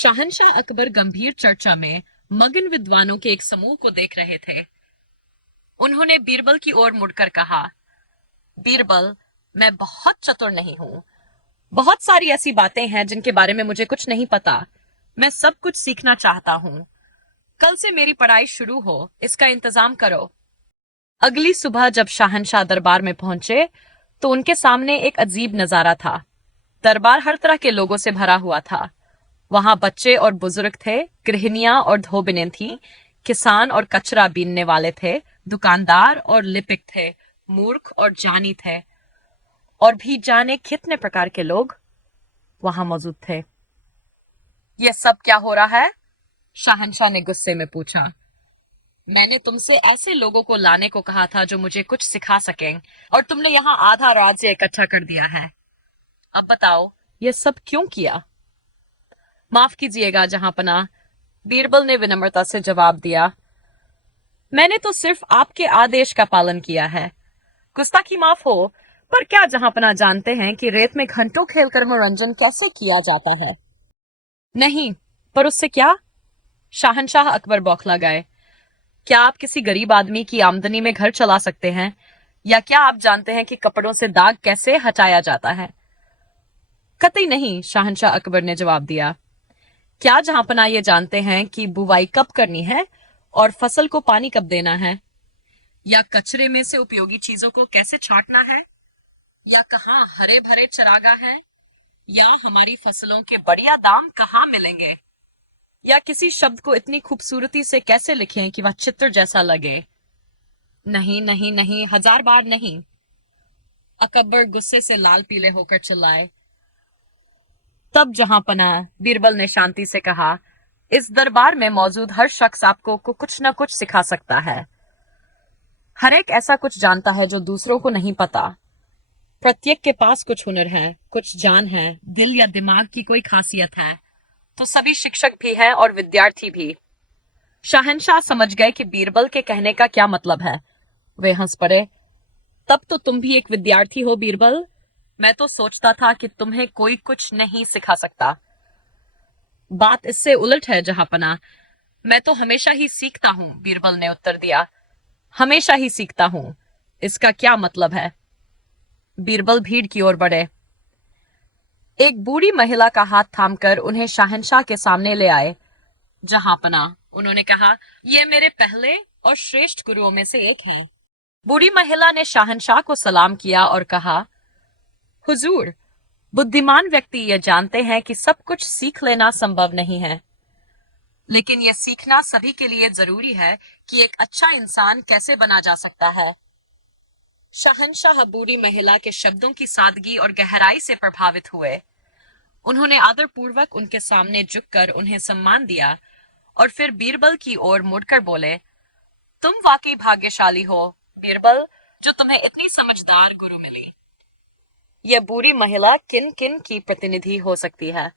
शहंशाह अकबर गंभीर चर्चा में मगन विद्वानों के एक समूह को देख रहे थे। उन्होंने बीरबल की ओर मुड़कर कहा, बीरबल, मैं बहुत चतुर नहीं हूं। बहुत सारी ऐसी बातें हैं जिनके बारे में मुझे कुछ नहीं पता। मैं सब कुछ सीखना चाहता हूं। कल से मेरी पढ़ाई शुरू हो, इसका इंतजाम करो। अगली सुबह जब शहंशाह दरबार में पहुंचे तो उनके सामने एक अजीब नजारा था। दरबार हर तरह के लोगों से भरा हुआ था। वहां बच्चे और बुजुर्ग थे, गृहिणियां और धोबिनें थीं, किसान और कचरा बीनने वाले थे, दुकानदार और लिपिक थे, मूर्ख और जानी थे, और भी जाने कितने प्रकार के लोग वहां मौजूद थे। यह सब क्या हो रहा है? शहंशाह ने गुस्से में पूछा। मैंने तुमसे ऐसे लोगों को लाने को कहा था जो मुझे कुछ सिखा सकें, और तुमने यहाँ आधा राज्य इकट्ठा कर दिया है। अब बताओ, यह सब क्यों किया? माफ कीजिएगा जहांपना, बीरबल ने विनम्रता से जवाब दिया। मैंने तो सिर्फ आपके आदेश का पालन किया है। गुस्ताखी माफ हो, पर क्या जहांपना जानते हैं कि रेत में घंटों खेलकर मनोरंजन कैसे किया जाता है? नहीं, पर उससे क्या? शहंशाह अकबर बौखला गए। क्या आप किसी गरीब आदमी की आमदनी में घर चला सकते हैं? या क्या आप जानते हैं कि कपड़ों से दाग कैसे हटाया जाता है? कतई नहीं, शहंशाह अकबर ने जवाब दिया। क्या जहांपना ये जानते हैं कि बुवाई कब करनी है और फसल को पानी कब देना है? या कचरे में से उपयोगी चीजों को कैसे छांटना है? या कहाँ हरे भरे चरागाह है? या हमारी फसलों के बढ़िया दाम कहाँ मिलेंगे? या किसी शब्द को इतनी खूबसूरती से कैसे लिखें कि वह चित्र जैसा लगे? नहीं नहीं नहीं, 1000 बार नहीं। अकबर गुस्से से लाल पीले होकर चिल्लाए। तब जहांपना, बीरबल ने शांति से कहा, इस दरबार में मौजूद हर शख्स आपको कुछ न कुछ सिखा सकता है। हर एक ऐसा कुछ जानता है जो दूसरों को नहीं पता। प्रत्येक के पास कुछ हुनर है, कुछ जान है, दिल या दिमाग की कोई खासियत है। तो सभी शिक्षक भी हैं और विद्यार्थी भी। शहंशाह समझ गए कि बीरबल के कहने का क्या मतलब है। वे हंस पड़े। तब तो तुम भी एक विद्यार्थी हो बीरबल। मैं तो सोचता था कि तुम्हें कोई कुछ नहीं सिखा सकता। बात इससे उलट है जहांपना। मैं तो हमेशा ही सीखता हूं, बीरबल ने उत्तर दिया। हमेशा ही सीखता हूं, इसका क्या मतलब है? बीरबल भीड़ की ओर बढ़े। एक बूढ़ी महिला का हाथ थामकर उन्हें शहंशाह के सामने ले आए। जहांपना, उन्होंने कहा, ये मेरे पहले और श्रेष्ठ गुरुओं में से एक ही। बूढ़ी महिला ने शहंशाह को सलाम किया और कहा, हुजूर, बुद्धिमान व्यक्ति ये जानते हैं कि सब कुछ सीख लेना संभव नहीं है, लेकिन यह सीखना सभी के लिए जरूरी है कि एक अच्छा इंसान कैसे बना जा सकता है। शहंशाह बूढ़ी महिला के शब्दों की सादगी और गहराई से प्रभावित हुए। उन्होंने आदरपूर्वक उनके सामने झुककर उन्हें सम्मान दिया और फिर बीरबल की ओर मुड़कर बोले, तुम वाकई भाग्यशाली हो बीरबल, जो तुम्हें इतनी समझदार गुरु मिली। यह बूढ़ी महिला किन किन की प्रतिनिधि हो सकती है?